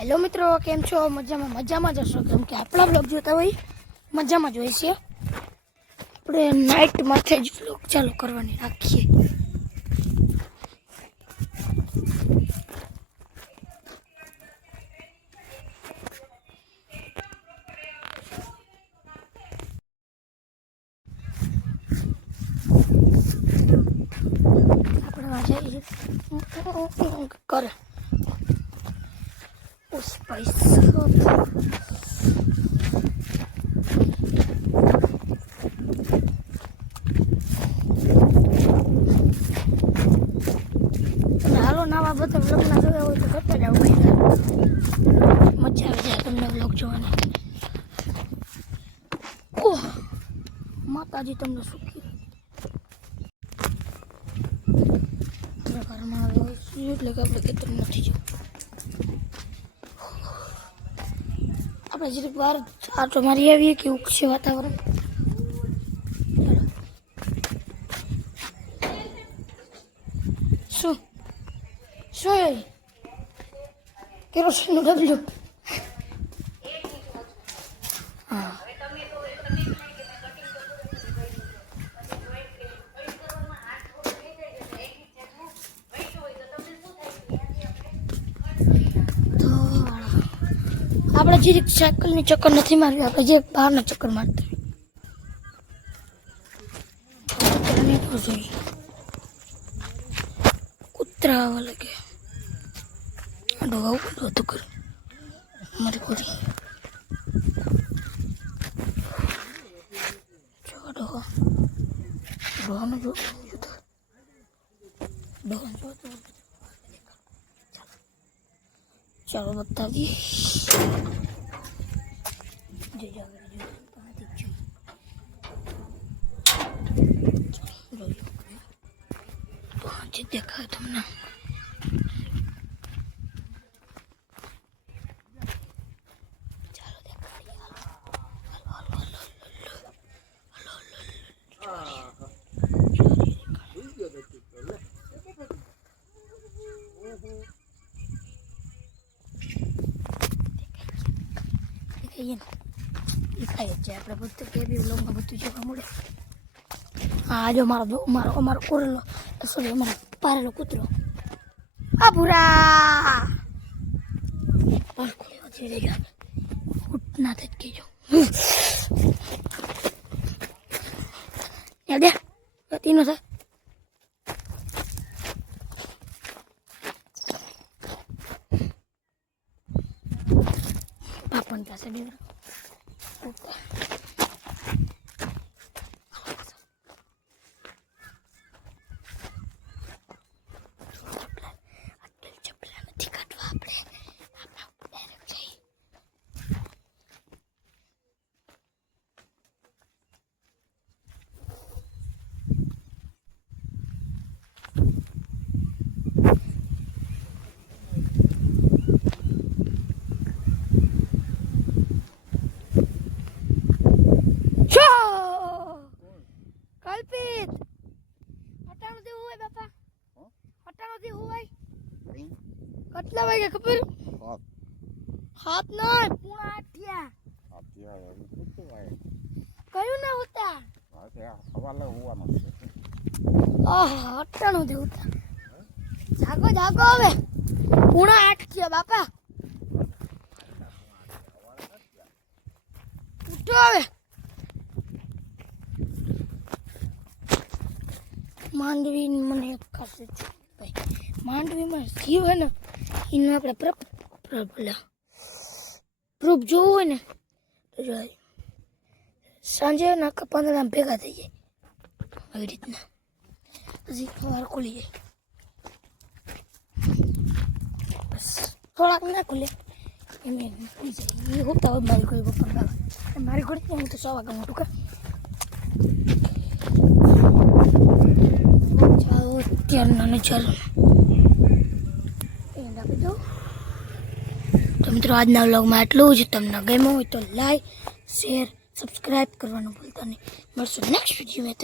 Hello મિત્રો, કેમ છો? મજામાં જશો કેમ કે આપણા બ્લોગ જોતા હોય મજામાં જ હોય છે. આપણે નાઇટમાંથી જ બ્લોગ ચાલુ કરવાની રાખીએ. આપણે વાંચીએ કરે સ્પાઈસ હાલો નવા બધા બ્લોગના જોયા હોય તો કરતા જાવ ભાઈ, મજા આવે જાય તમને બ્લોગ જોવાની. ઓહ માતાજી તમને સુખી ઘરમાં એટલે કે આપણે ખેતર નથી જવું. આપણે જરીક વાર આટો મારી આવીએ કે એવું છે વાતાવરણ. શું શું એ કેરોસીનનું ડબલું? હા આપણે જે સાયકલની ચક્કર નથી મારવી, આપણે જે બહારના ચક્કર મારતા જોઈએ. કૂતરા આવવા લાગે. ડોગા ઉપર હતું કર મારી કોરી ડોહાનું ચાલો બતાવીએ. દેખાય તમને? ચાલો દેખાય જ આપણે બધું કે બી બ્લોગમાં બધું જોવા મળે. હા જો અમારો કોરેલો સોરી અમારો પારેલો કૂતરો. આ ભૂરા ઉઠના થઈ ગઈ જો દે તીનો થાય. પાપન પાસે બે કલ્પિત હટાણું દેવું હોય બાપા, હટાણું દેવું હોય કેટલા વાગે ખબર? 7 નહીં, 7:30 કયું ના હોતા? હટાણું દેવું જાગો જાગો હવે 7:30 થયા બાપા, ઉઠો હવે. માંડવી મને એક ખાસિયત છે ભાઈ, માંડવીમાં જીવ હોય ને એનું આપણે પ્રૂફ જોવું હોય ને તો જોઈએ. સાંજે નાકા 15 ભેગા થઈ જાય આવી રીતના, પછી સવાર ખુલી જાય. બસ થોડાક ના ખુલે એમ ખુલી જાય. એ હોતા હોય મારી કોઈ બપોર મારી ઘડી હું તો 100 વાગે મોટું કર. અત્યારના નજારો એન્ડ આપી દો. તો મિત્રો આજના વ્લોગમાં એટલું જ. તમને ગમ્યું હોય તો લાઈક શેર સબસ્ક્રાઈબ કરવાનું ભૂલતા નહીં. મળશું નેક્સ્ટ વિડીયોમાં.